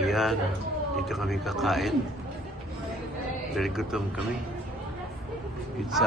Ayan, dito kami kakain. Very gutom kami. It's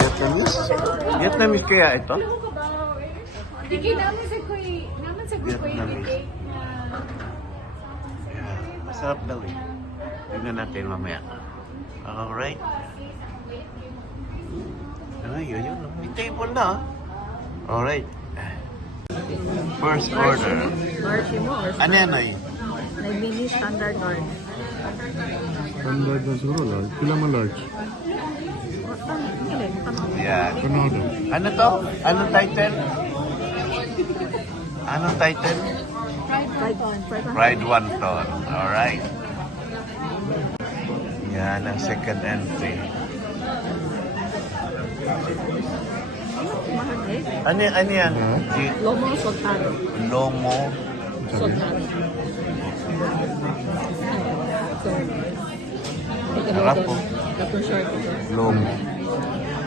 Vietnamese? Vietnamese kaya ito? Vietnamese. Yeah, masarap daw eh. Tingnan natin mamaya. Alright. Ay, yun. May table na. Alright. First order. Large mo or Ano yan ay? may mini standard large. Standard na siguro large. Pila mo large? Yan. Panado. Ano to? Anong title? Anong title? Fried wonton. Alright. Yan ang second entry. Ano yan? Lomo sultano. Lomo. Sultano. Sarap po. Tapos short. Lomo.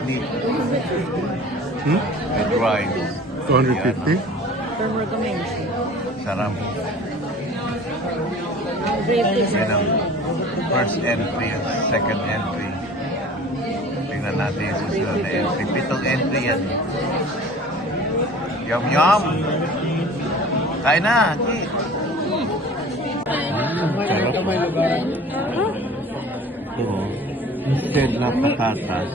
Meat. With rice. 250? Term recommendation. Sarap. Gravy. Yan ang first entry at second entry. Tingnan natin yung susunod na entry. 7 entry yan. Yum yum! Kain na! Ki. Ito, instead na patatas,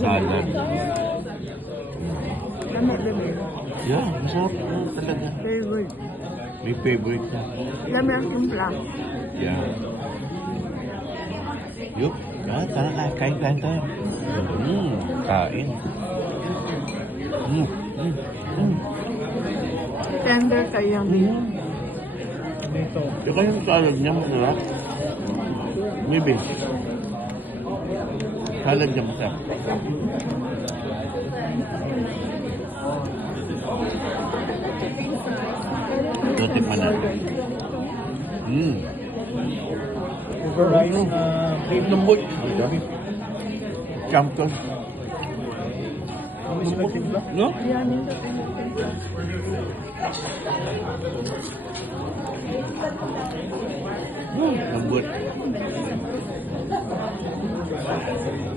salad. Dami. Yeah, masarap talaga. Very good. May favorite na. Dami ang timpla. Yeah. Yup. Tara, kain tayo. Kain. Tender kayo. Ito yung salad niya, masarap. Maybe. Salad niya masarap. Ito, tikman natin. Lambot. Champion. No? Lambot.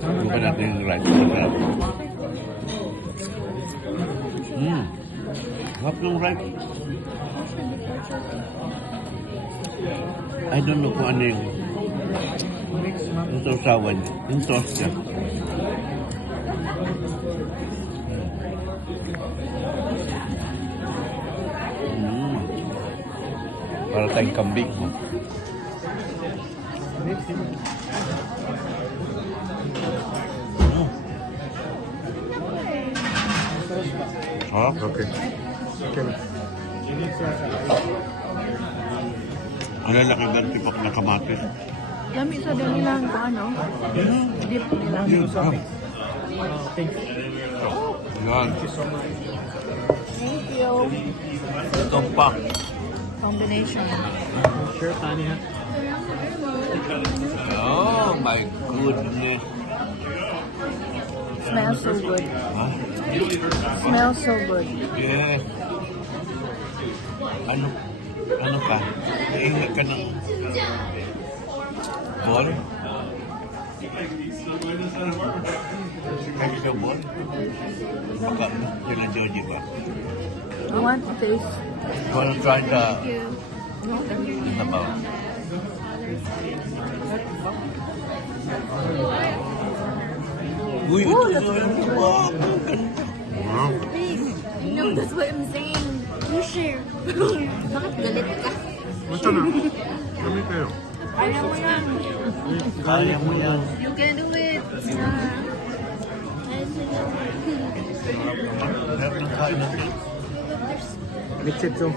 Bukan natin yung rice. Masarap. Sarap yung rice. I don't know kung ano yung sausawan niya. Yung sauce niya. Para tayong kambing mo. Okay. Ang lalaki ng tipak na kamatis. Dami sa din nilang kung ano. Dip nila. Yan. Thank you. Itong pak. Combination. Sure, Tani ha? Oh my goodness. Smells so good. Huh? Smells so good. Yes. Ano ka? Iingat ka ng ball? Kaya siya ball? Baka sila Joji ba? I want to taste. You wanna try the sabaw? Uy, ito na yung sabaw. No, that's what I'm saying. You share. Bakit galit ka? Basta na. Kami kayo. Kaya mo yan. Kaya mo yan. You can do it. Sarap ng kain natin. Mixed so.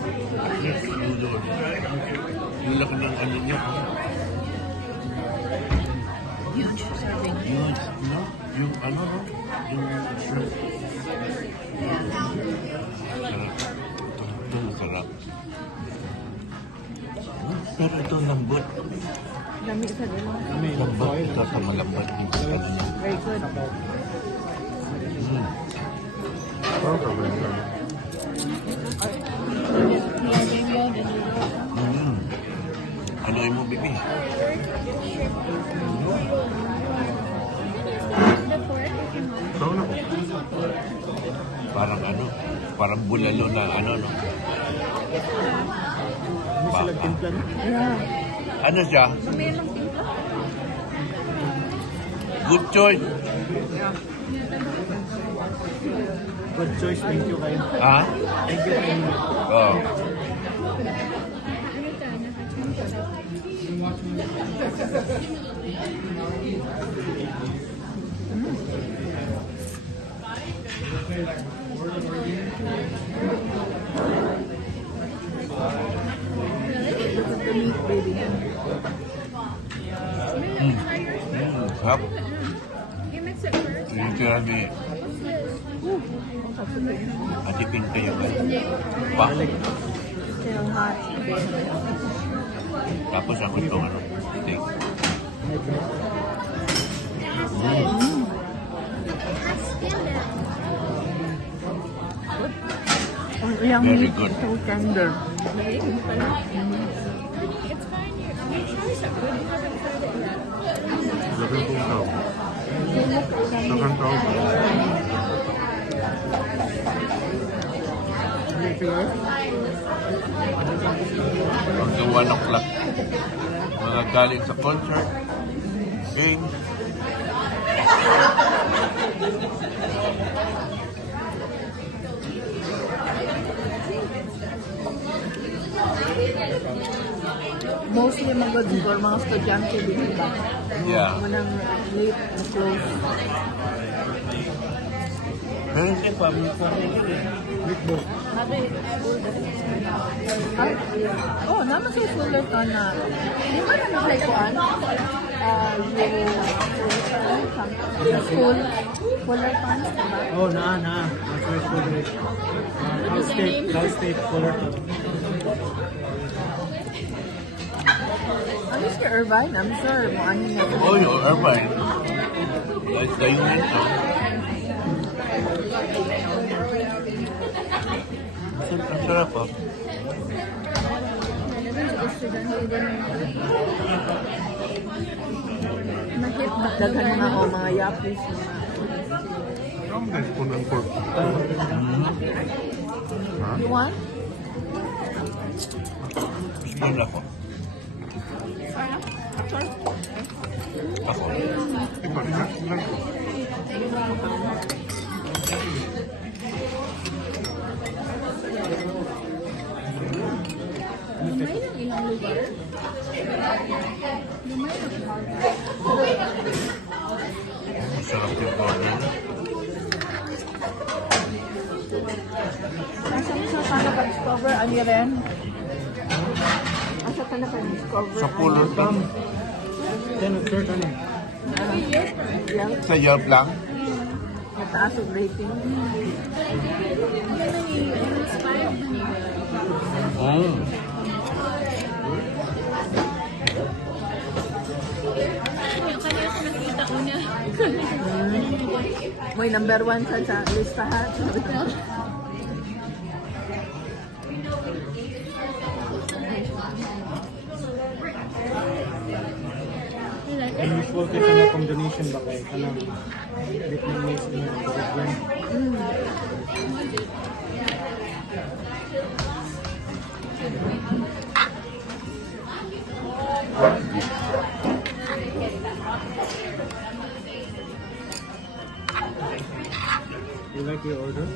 Yung laki ng ano niya. Huge serving. Yun, no? Yung ano, no? Yung shrimp. Sarap. Ito, masarap. Pero ito lambot. Dami sa din. Lambot. Ito sa malambot. Very good. Parang kami. Enjoy mo, baby. The pork, if you want. Ikaw na ko. Parang ano, parang bulalo na ano, no? Ano sila timpla no? Yeah. Ano siya? Meron timpla. Good choice. Good choice, thank you kayo. Ha? Thank you kayo. Oo. Look at the meat, baby. Sarap. You mix it first. Yung tira ni What's this? Atipin kayo ba? Pa. Still hot. Tapos ako itong ano, steak. Oh, yung Very meat good. is so tender. It's fine. Your choice are good. You haven't tried it yet. Lagang kong tao. Lagang tao ba? Hanggang 1 o'clock. Mga galing sa concert. Games. Mostly mga siguro mga estudyante din ba? Yeah. Manang late na close. Pero siya, family. Oh, naman sa sulat ka na. Di ba naman sa ikuan? Yung school, fuller pants, diba? Oh, na. First favorite. Cal State Fullerton. Ano si Irvine? I'm sure mo ano niya. Oh, yung Irvine. Dahil kayo nito. Ang sarap po. Mahit daghan mga o mga yapis. Ang guys po ng pork. Ha? You want? Gusto ako. Ako. Ikaw, relax lang po. Lumay ng ilang lugar. Lumay ng Masarap yung order. Asa mo sa sana pa-discover? Ano yan? Asa ka na pa-discover? Sa Fullerton. Then, third ano? Yan, Sa Yelp lang. mataas yung rating. Mm. May number 1 sa listahan. Ang usual kita na combination ba kayo? Kanang Vietnamese and Korean. You like your order?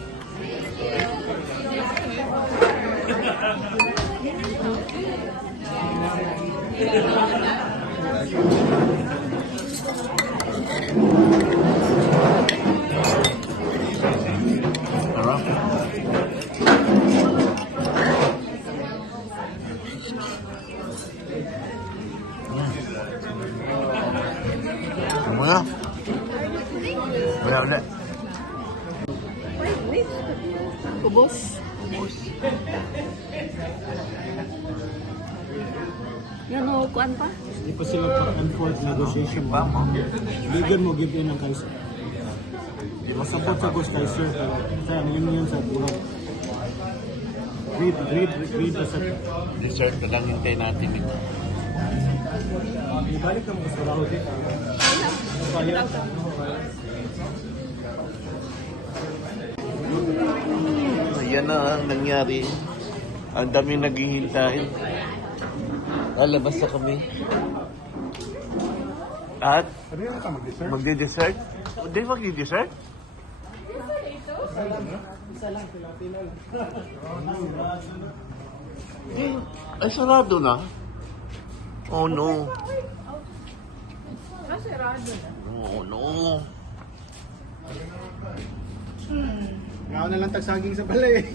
Sarap. Muna. Ulit. Kubos. Yan o, kuan pa? Hindi pa sila back and forth negotiation Pa mo. Bigyan mo give in ang Kaiser. Masapot sa Gus Kaiser pero kaya ang yun sa bulag. Read sa Dessert na lang hintay natin ito. Ibalik na mo sa raw din. Kaya. Ayan na ang nangyari. Ang daming naghihintay. Lalabas na kami. At Ano yung mag-dessert? magdi-dessert? Hindi magdi-dessert? Ay, sarado na. Oh no. Nasirado na. Oh no. Ngaw na lang tagsaging sa balay.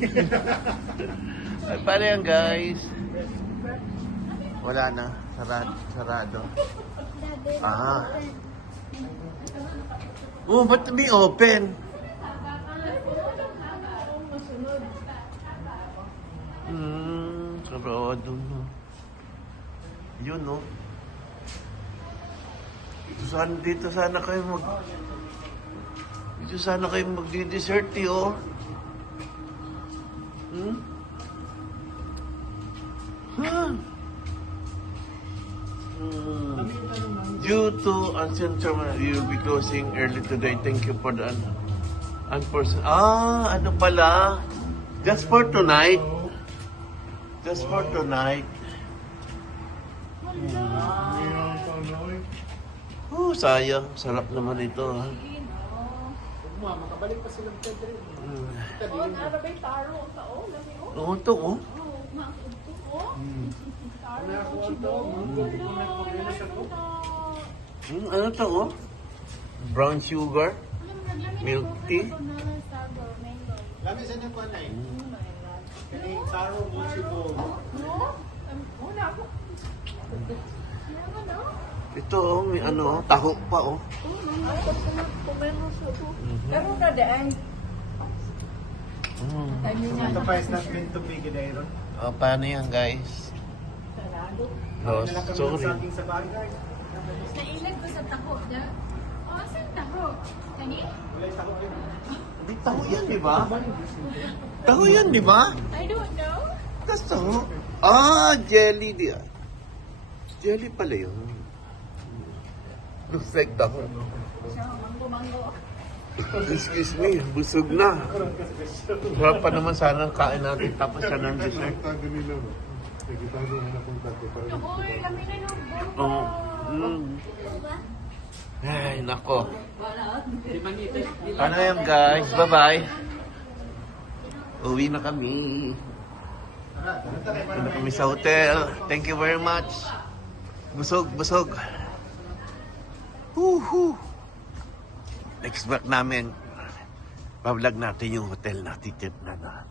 Ay, paano yan, guys? Wala na. Sarado. Ah. Oh, ba't may open? Sarado na. Yun, no? Dito sana kayo Dito sana kayo magdi-dessert, oh. Due to ancient terminal, you will be closing early today. Thank you for the unfortunate. Ano pala? Just for tonight. Just for tonight. Sayang. Sarap naman ito, ha? Makabalik pa silang Pedro. Ano ba yung taro? Ang tao? Lami ko? Oo, ito, oh. Ano to, oh? Brown sugar, milk tea. Lami sa niyo pa na eh. Kani Saro Musibo. Una ako. Ito, oh, may ano, taho pa, oh. Pero na daan. Ito pa is not meant to be Gidayron. Paano yan, guys? No, sorry. Saging sa bagay. Nailag ko sa taho na. Oh, saan taho? Kani? Wala yung takot yun. Hindi, taho yan, di ba? Taho yan, di ba? I don't know. That's taho. Jelly, di ah. Jelly pala yun. Looks like taho. Mango. Excuse me, busog na. Sarap pa naman sana ang kain natin tapos siya ng dessert. Uy, kami na yung Oo. Ay, nako. Ano yan, guys? Bye-bye. Uwi na kami. Uwi na kami sa hotel. Thank you very much. Busog, busog. Woohoo! Next vlog namin, pa-vlog natin yung hotel natin na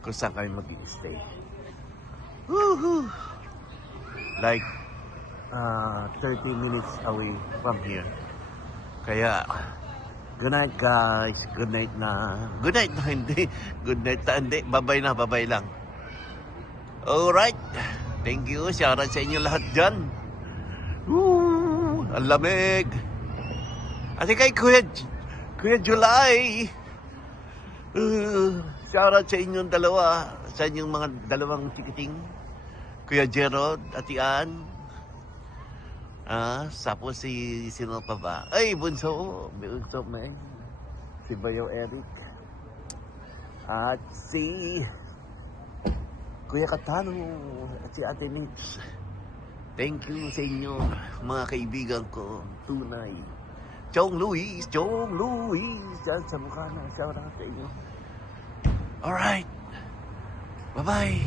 kung saan kami mag-stay. Woohoo! Like 30 minutes away from here. Kaya, good night guys. Good night na. Good night na hindi. Good night na hindi. Babay na, babay lang. Alright. Thank you. Shoutout sa inyo lahat dyan. Woo! Ang lamig. At kay Kuya July. Shoutout sa inyong dalawa. Sa inyong mga dalawang tikiting. Kuya Gerald at Ian. Tapos sino pa ba? Ay, Bunso. Bunso, man. Si Bayo Eric. At si Kuya Katano. At si Ate Nitz. Thank you sa inyo, mga kaibigan ko. Tunay. Chong Luis. Diyan sa mukha na. Shout out sa inyo. Alright. Bye-bye.